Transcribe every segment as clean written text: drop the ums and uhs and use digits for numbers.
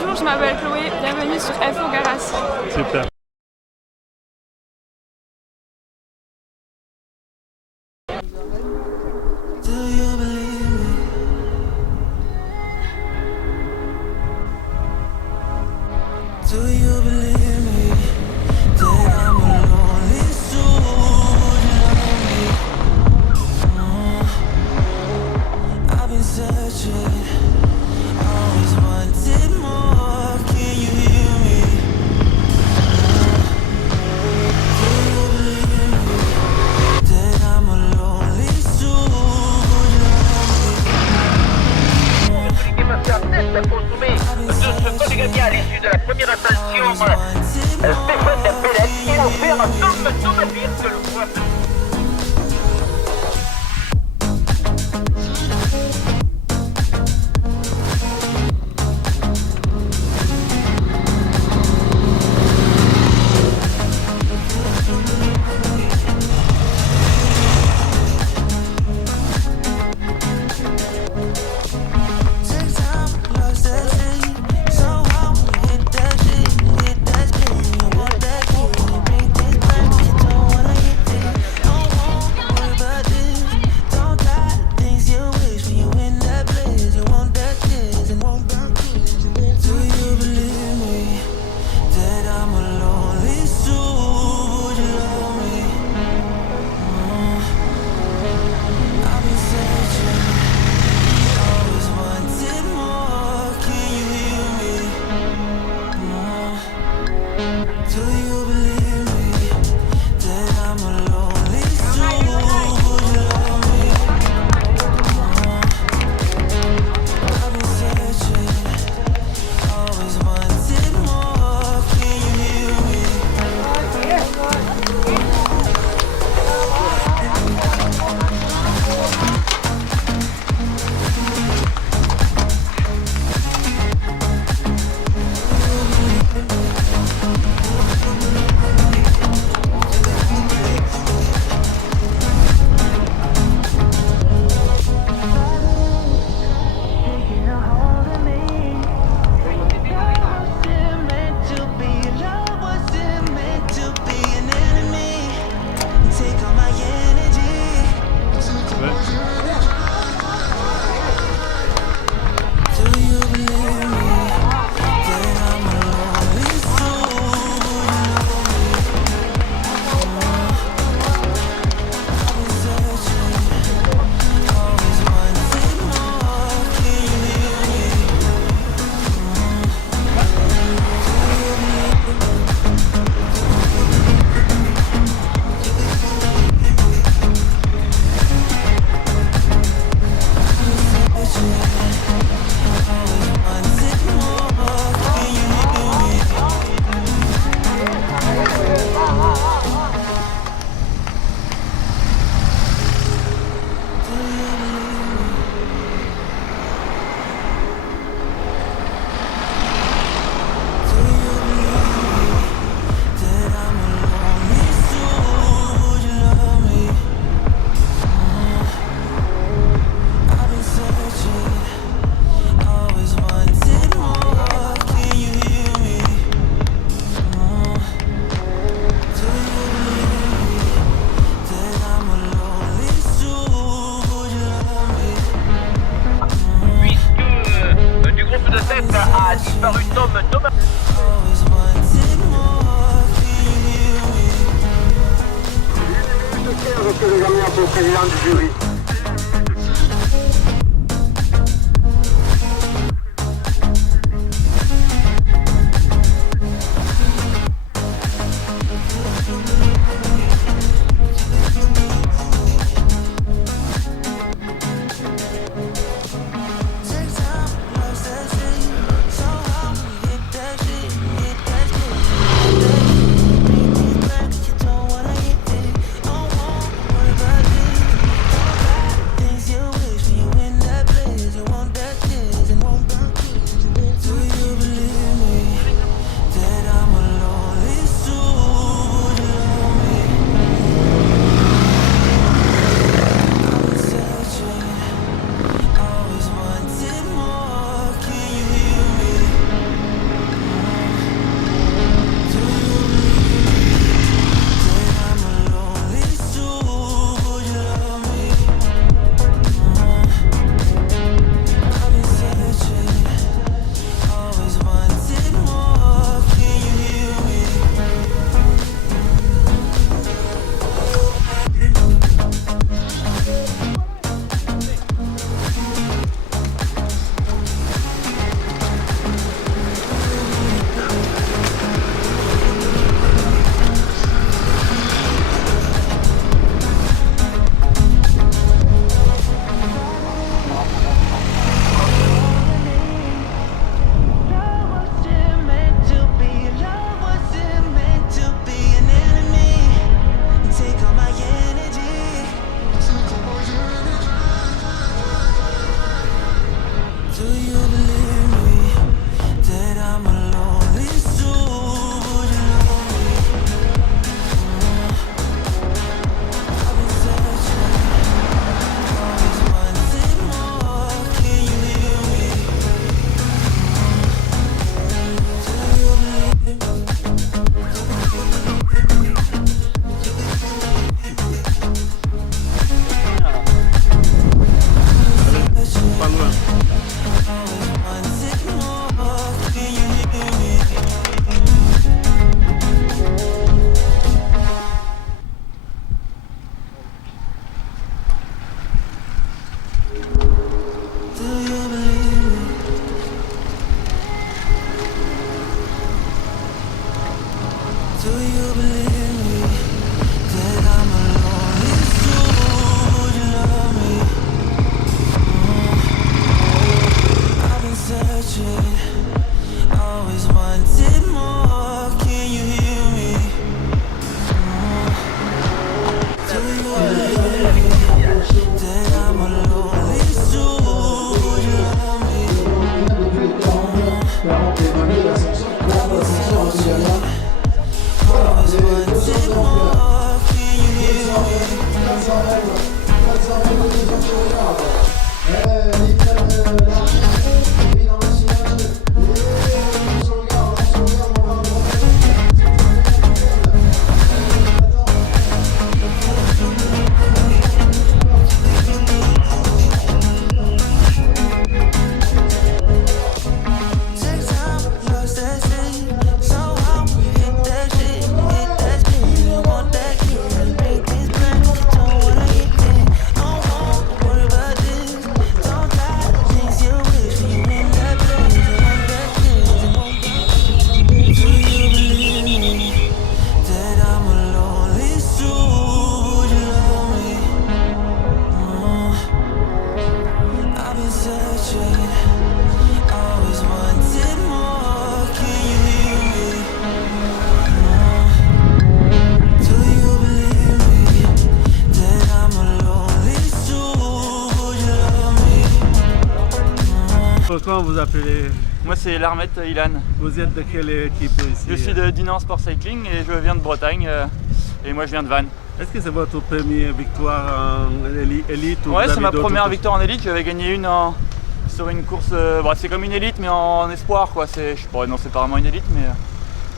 Bonjour, je m'appelle Chloé, bienvenue sur Info Garas. Super. De ce polygamie à l'issue de la première ascension, Stéphane Pellette, il a offert un double que le voit. A disparu Thomas. Avec les amis pour le président du jury. comment vous appelez? Moi c'est Larmet Ilan. Vous êtes de quelle équipe ici? Je suis de Dinan Sport Cycling et je viens de Bretagne et moi je viens de Vannes. Est-ce que c'est votre première victoire en élite? Ouais, c'est ma première victoire en élite. J'avais gagné une sur une course, c'est comme une élite mais en espoir quoi. Je sais pas, non c'est pas vraiment une élite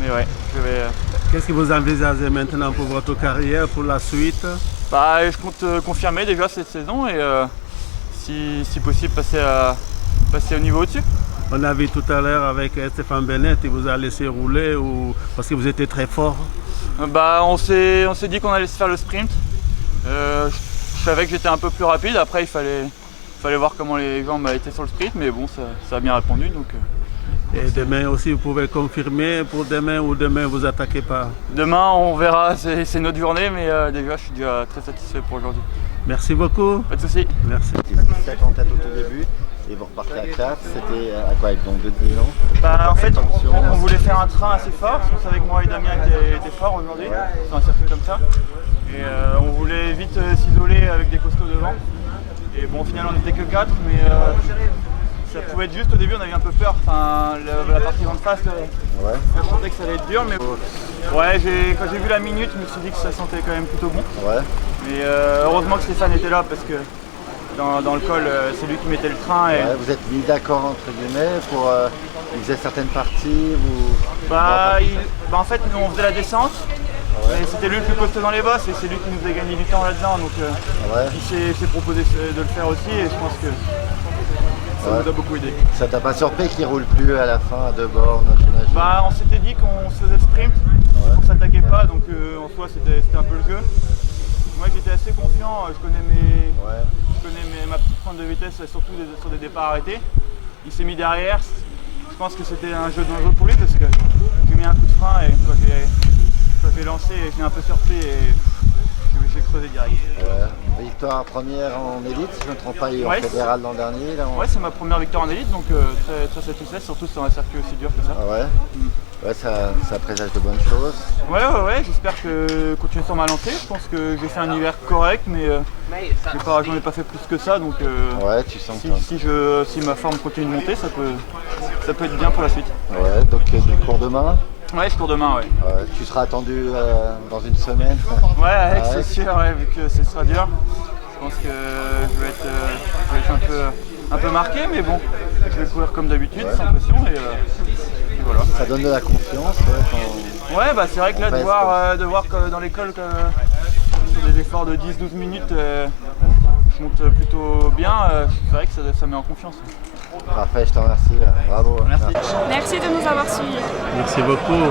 mais ouais. Qu'est-ce que vous envisagez maintenant pour votre carrière, pour la suite? Bah, je compte confirmer déjà cette saison et si possible passer au niveau au-dessus. On a vu tout à l'heure avec Stéphane Bennett, il vous a laissé rouler parce que vous étiez très fort. Bah, on s'est dit qu'on allait se faire le sprint. Je savais que j'étais un peu plus rapide, après il fallait voir comment les gens étaient sur le sprint, mais bon, ça a bien répondu. Et demain aussi, vous pouvez confirmer pour demain ou demain vous attaquez pas? Demain, on verra, c'est notre journée, mais déjà je suis déjà très satisfait pour aujourd'hui. Merci beaucoup. Pas de soucis. Merci. 7 en tête au tout début et vous repartez à 4, c'était à quoi, avec donc 2 non? Bah, en fait, on voulait faire un train assez fort, parce qu'on savait que moi et Damien étaient forts aujourd'hui, sur un circuit comme ça. Et on voulait vite s'isoler avec des costauds devant. Et bon, au final, on n'était que 4, mais ça pouvait être juste. Au début, on avait un peu peur. Enfin, la partie vent de face, je sentais que ça allait être dur. Mais ouais, quand j'ai vu la minute, je me suis dit que ça sentait quand même plutôt bon. Ouais. Mais heureusement que Stéphane était là, parce que dans le col, c'est lui qui mettait le train. Et... Ouais, vous êtes mis d'accord entre guillemets pour. Il faisait certaines parties en fait, nous on faisait la descente. Et c'était lui le plus costaud dans les bosses et c'est lui qui nous a gagné du temps là-dedans. Donc il s'est proposé de le faire aussi et je pense que ça nous a beaucoup aidé. Ça t'a pas surpris qu'il roule plus à la fin à 2 bornes, j'imagine? Bah, on s'était dit qu'on se faisait le sprint, qu'on s'attaquait pas, donc en soi c'était un peu le jeu. Moi j'étais assez confiant, je connais ma petite pointe de vitesse, surtout sur des départs arrêtés. Il s'est mis derrière, je pense que c'était un jeu dangereux pour lui parce que j'ai mis un coup de frein et quand j'ai lancé, je l'ai un peu surpris et j'ai creusé direct. Ouais. Victoire première en élite, si je ne me trompe pas, en fédéral l'an dernier. Ouais, c'est ma première victoire en élite, donc très satisfait, surtout sur un circuit aussi dur que ça. Ouais. Ouais, ça présage de bonnes choses. Ouais, j'espère que continuer sur ma lancée. Je pense que j'ai fait un hiver correct, mais j'en ai pas fait plus que ça, donc ouais, tu sens si ma forme continue de monter, ça peut être bien pour la suite. Ouais, donc du cours demain? Ouais, je cours demain, ouais. Tu seras attendu dans une semaine? Ouais, c'est sûr, vu que ce sera dur. Je pense que je vais être un peu marqué, mais bon, je vais courir comme d'habitude, sans pression, et voilà. Ça donne de la confiance, Ouais, bah c'est vrai que là, de voir que dans l'école, sur des efforts de 10-12 minutes, je monte plutôt bien, c'est vrai que ça met en confiance. Parfait, je te remercie. Bravo. Merci. Merci de nous avoir suivis. Merci beaucoup.